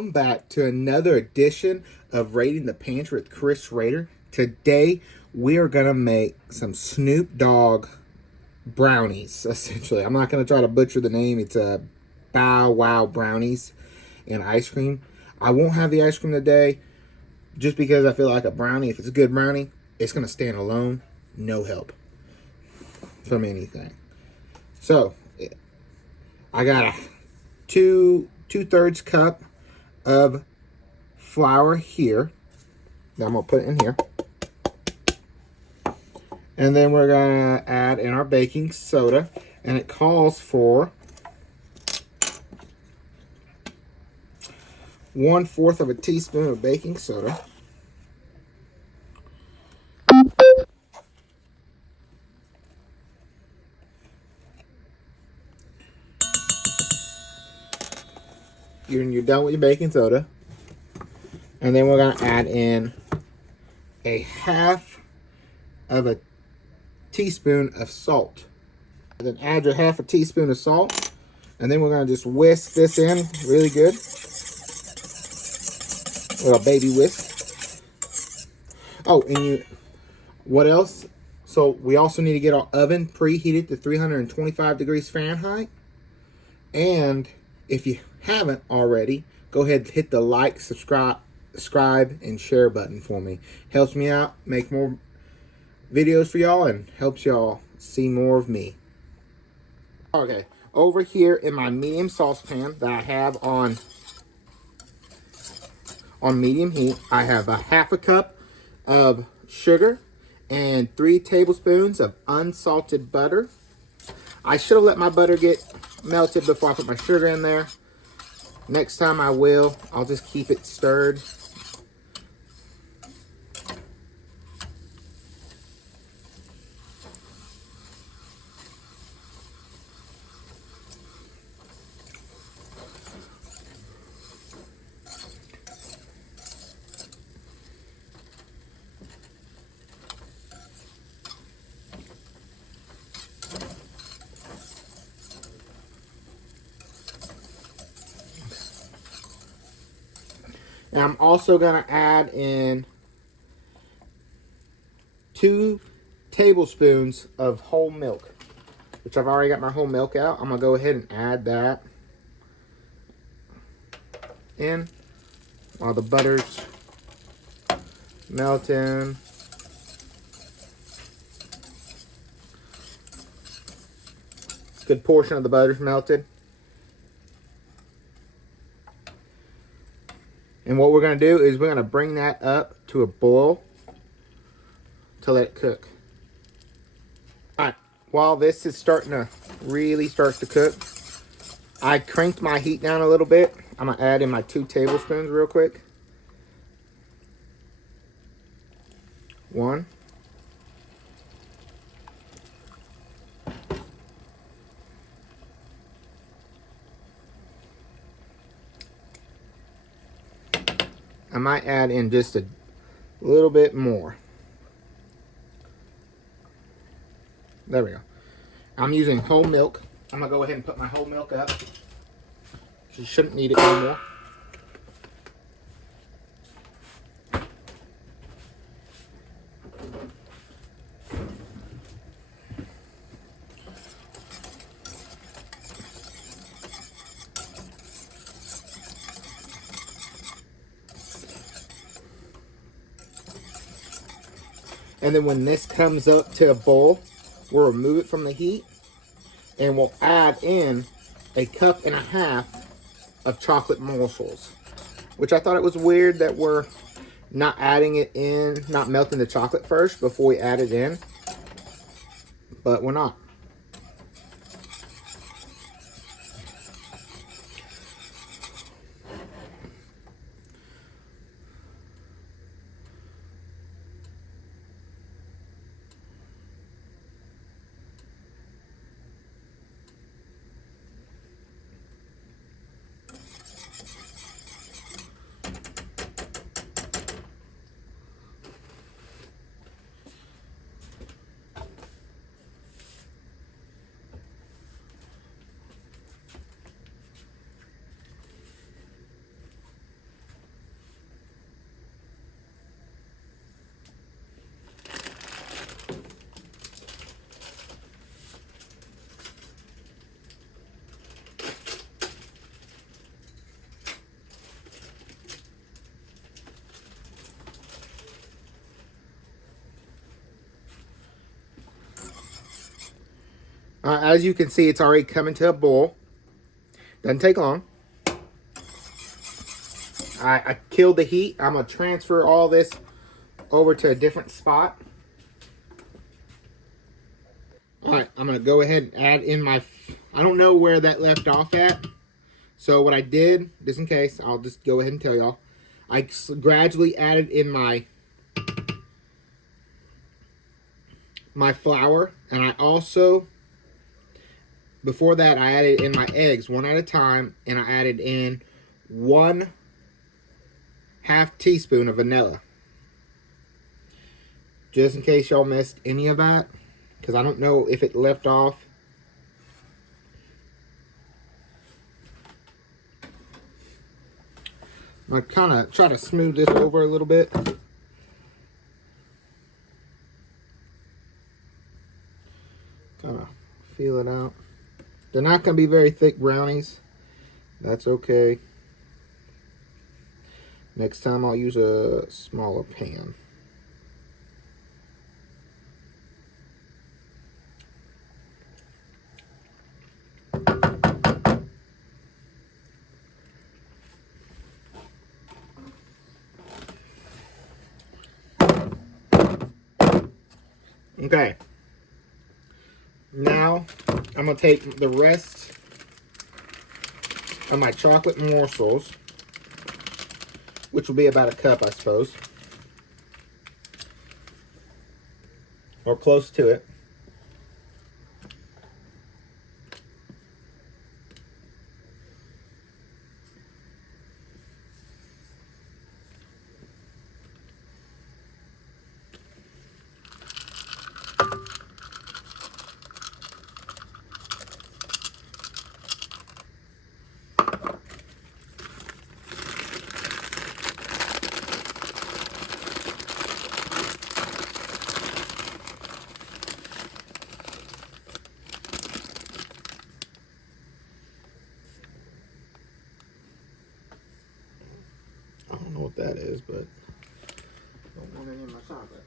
Welcome back to another edition of Raiding the Pantry with Chris Rader. Today we are gonna make some Snoop Dogg brownies. Essentially, I'm not gonna try to butcher the name. It's a Bow Wow brownies and ice cream. I won't have the ice cream today just because I feel like a brownie, if it's a good brownie, it's gonna stand alone, no help from anything. So I got a two-thirds cup of flour here. Now I'm gonna put it in here, and then we're gonna add in our baking soda, and it calls for 1/4 of a teaspoon of baking soda. You're done with your baking soda, and then we're gonna add in a 1/2 of a teaspoon of salt. And then add your 1/2 teaspoon of salt, and then we're gonna just whisk this in really good. A little baby whisk. Oh, and what else? So we also need to get our oven preheated to 325 degrees Fahrenheit. And if you haven't already, go ahead and hit the like, subscribe, and share button for me. Helps me out, make more videos for y'all, and helps y'all see more of me. Okay, over here in my medium saucepan that I have on medium heat, I have a 1/2 cup of sugar and 3 tablespoons of unsalted butter. I should have let my butter get melted before I put my sugar in there. Next time I will. I'll just keep it stirred. And I'm also going to add in 2 tablespoons of whole milk, which I've already got my whole milk out. I'm going to go ahead and add that in while the butter's melting. Good portion of the butter's melted. And what we're going to do is we're going to bring that up to a boil to let it cook. Alright, while this is starting to really start to cook, I cranked my heat down a little bit. I'm going to add in my 2 tablespoons real quick. 1. I might add in just a little bit more. There we go. I'm using whole milk. I'm going to go ahead and put my whole milk up. You shouldn't need it anymore. And then when this comes up to a boil, we'll remove it from the heat, and we'll add in 1.5 cups of chocolate morsels, which I thought it was weird that we're not adding it in, not melting the chocolate first before we add it in, but we're not. As you can see, it's already coming to a boil. Doesn't take long. I killed the heat. I'm going to transfer all this over to a different spot. Alright, I'm going to go ahead and add in my... I don't know where that left off at. So what I did, just in case, I'll just go ahead and tell y'all. I gradually added in my flour. And I also, before that, I added in my eggs one at a time. And I added in 1/2 teaspoon of vanilla. Just in case y'all missed any of that. Because I don't know if it left off. I'm going to kind of try to smooth this over a little bit. Kind of feel it out. They're not going to be very thick brownies. That's okay. Next time I'll use a smaller pan. Okay. Now, I'm going to take the rest of my chocolate morsels, which will be about a cup, I suppose. Or close to it. I don't know what that is, but I don't want any of my chocolate.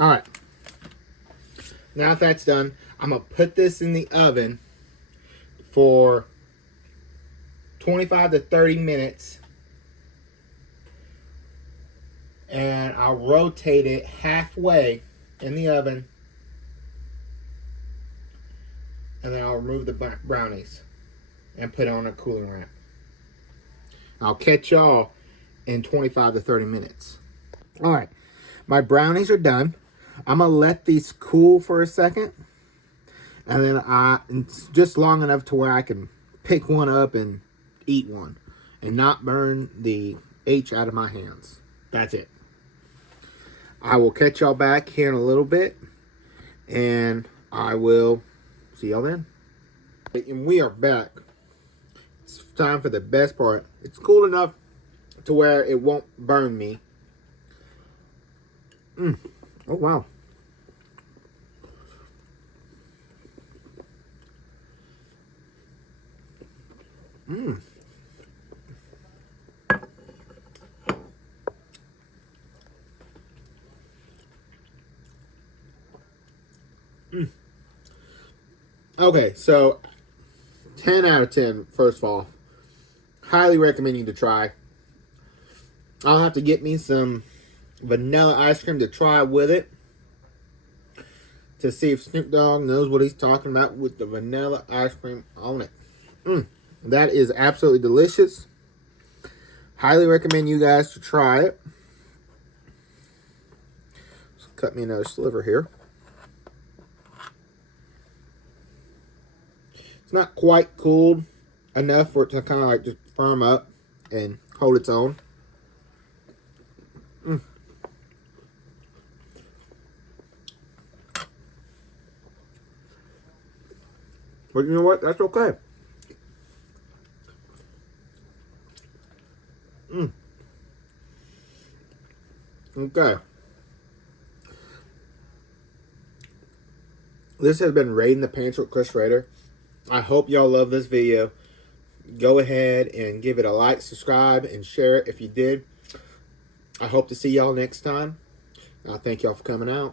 All right. Now if that's done, I'm going to put this in the oven for 25 to 30 minutes. And I'll rotate it halfway in the oven. And then I'll remove the brownies and put it on a cooling rack. I'll catch y'all in 25 to 30 minutes. All right. My brownies are done. I'm going to let these cool for a second. And then it's just long enough to where I can pick one up and eat one. And not burn the H out of my hands. That's it. I will catch y'all back here in a little bit. And I will see y'all then. And we are back. It's time for the best part. It's cool enough to where it won't burn me. Oh, wow. Okay, so 10 out of 10, first of all. Highly recommend you to try. I'll have to get me some vanilla ice cream to try with it. To see if Snoop Dogg knows what he's talking about with the vanilla ice cream on it. That is absolutely delicious. Highly recommend you guys to try it. Let's cut me another sliver here. It's not quite cooled enough for it to kind of like just firm up and hold its own. But you know what? That's okay. Okay. This has been Raiding the Pants with Chris Rader. I hope y'all love this video. Go ahead and give it a like, subscribe, and share it if you did. I hope to see y'all next time. I thank y'all for coming out.